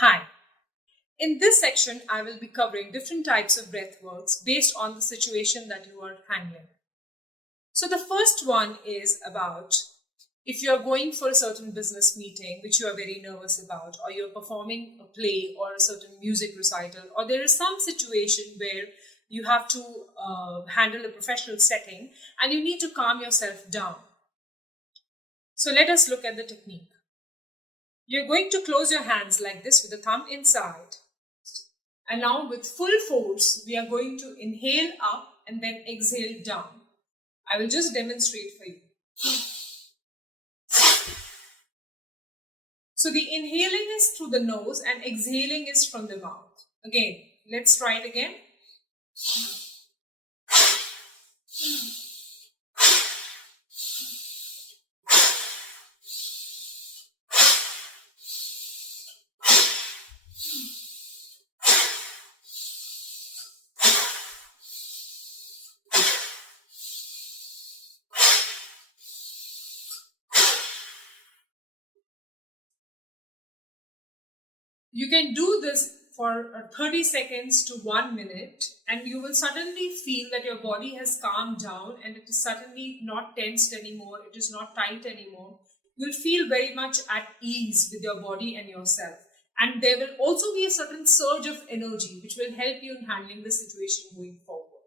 Hi. In this section, I will be covering different types of breathworks based on the situation that you are handling. So the first one is about if you are going for a certain business meeting, which you are very nervous about, or you're performing a play or a certain music recital, or there is some situation where you have to handle a professional setting and you need to calm yourself down. So let us look at the technique. You're going to close your hands like this with the thumb inside. And now with full force, we are going to inhale up and then exhale down. I will just demonstrate for you. So the inhaling is through the nose and exhaling is from the mouth. Again, let's try it again. You can do this for 30 seconds to 1 minute, and you will suddenly feel that your body has calmed down and it is suddenly not tensed anymore, it is not tight anymore. You'll feel very much at ease with your body and yourself. And there will also be a certain surge of energy which will help you in handling the situation going forward.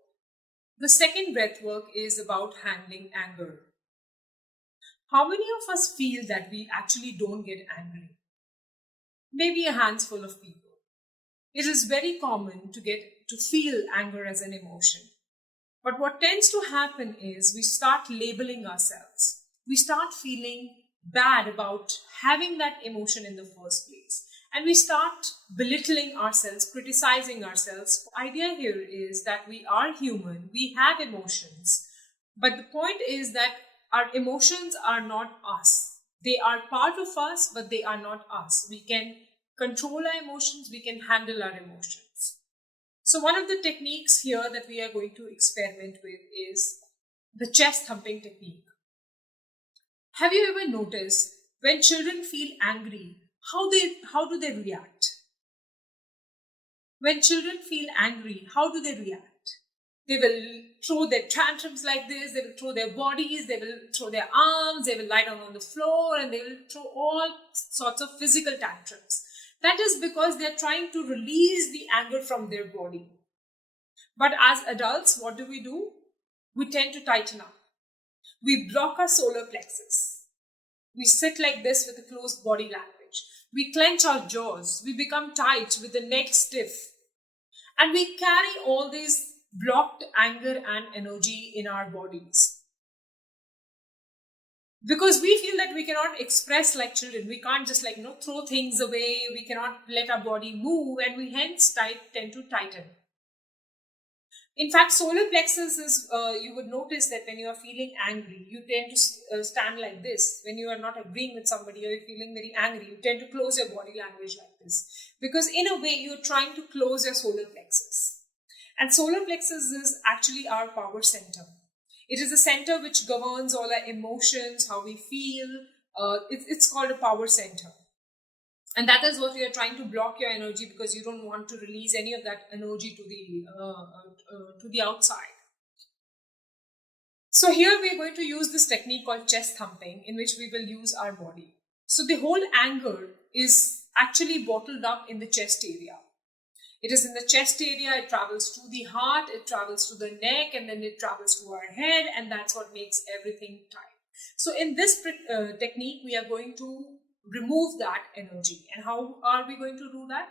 The second breath work is about handling anger. How many of us feel that we actually don't get angry? Maybe a handful of people. It is very common to feel anger as an emotion. But what tends to happen is we start labeling ourselves. We start feeling bad about having that emotion in the first place. And we start belittling ourselves, criticizing ourselves. The idea here is that we are human, we have emotions. But the point is that our emotions are not us. They are part of us, but they are not us. We can control our emotions, we can handle our emotions. So one of the techniques here that we are going to experiment with is the chest thumping technique. Have you ever noticed when children feel angry, how do they react? When children feel angry, how do they react? They will throw their tantrums like this, they will throw their bodies, they will throw their arms, they will lie down on the floor, and they will throw all sorts of physical tantrums. That is because they are trying to release the anger from their body. But as adults, what do? We tend to tighten up. We block our solar plexus. We sit like this with a closed body language. We clench our jaws. We become tight with the neck stiff. And we carry all these blocked anger and energy in our bodies. Because we feel that we cannot express like children. We can't just throw things away. We cannot let our body move, and we hence tend to tighten. In fact, solar plexus is, you would notice that when you are feeling angry, you tend to stand like this. When you are not agreeing with somebody or you're feeling very angry, you tend to close your body language like this. Because in a way, you're trying to close your solar plexus. And solar plexus is actually our power center. It is a center which governs all our emotions, how we feel. It's called a power center. And that is what we are trying to block your energy, because you don't want to release any of that energy to the outside. So here we are going to use this technique called chest thumping, in which we will use our body. So the whole anger is actually bottled up in the chest area. It is in the chest area, it travels to the heart, it travels to the neck, and then it travels to our head, and that's what makes everything tight. So in this technique, we are going to remove that energy. And how are we going to do that?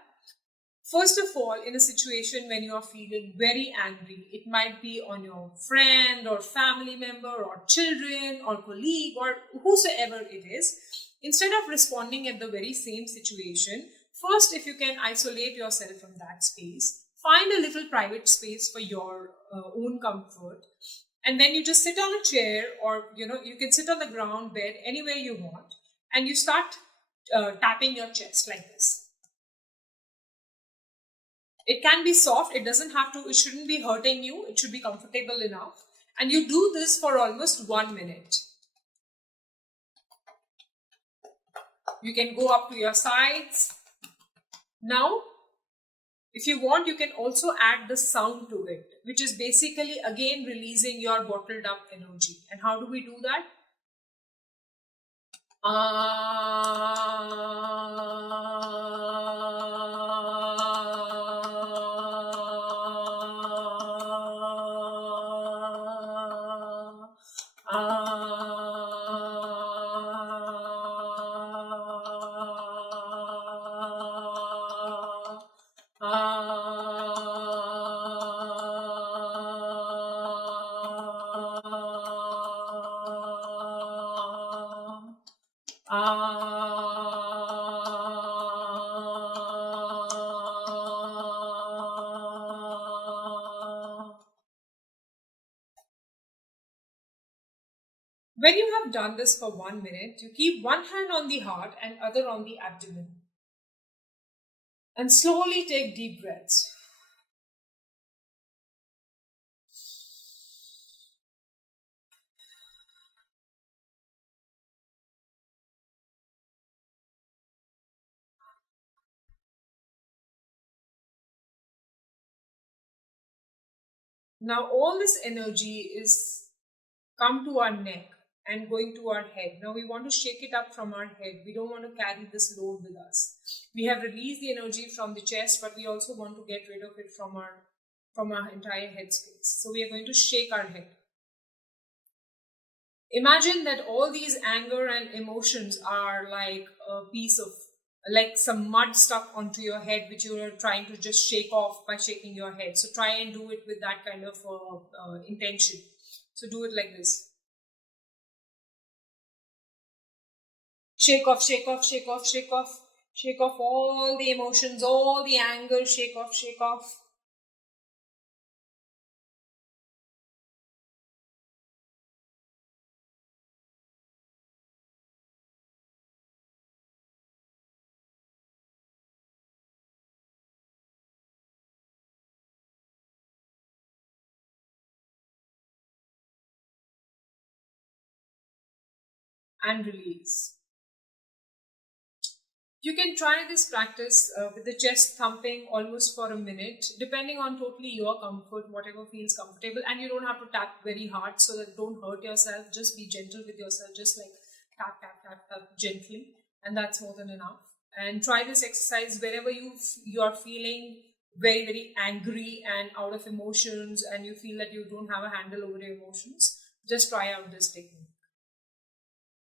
First of all, in a situation when you are feeling very angry, it might be on your friend or family member or children or colleague or whosoever it is, instead of responding at the very same situation, first, if you can isolate yourself from that space, find a little private space for your own comfort, and then you just sit on a chair, or you can sit on the ground, bed, anywhere you want, and you start tapping your chest like this. It can be soft, it shouldn't be hurting you, it should be comfortable enough. And you do this for almost 1 minute. You can go up to your sides. Now, if you want, you can also add the sound to it, which is basically again releasing your bottled up energy. And how do we do that? When you have done this for 1 minute, you keep one hand on the heart and other on the abdomen. And slowly take deep breaths. Now all this energy is come to our neck and going to our head. Now we want to shake it up from our head. We don't want to carry this load with us. We have released the energy from the chest, but we also want to get rid of it from our entire head space. So we are going to shake our head. Imagine that all these anger and emotions are like a piece of, like some mud stuck onto your head, which you are trying to just shake off by shaking your head. So try and do it with that kind of intention. So do it like this. Shake off, shake off, shake off, shake off. Shake off all the emotions, all the anger, shake off, shake off. And release. You can try this practice with the chest thumping almost for a minute, depending on totally your comfort, whatever feels comfortable. And you don't have to tap very hard so that don't hurt yourself. Just be gentle with yourself, just like tap, tap, tap, tap gently. And that's more than enough. And try this exercise wherever you're feeling very, very angry and out of emotions and you feel that you don't have a handle over your emotions. Just try out this technique.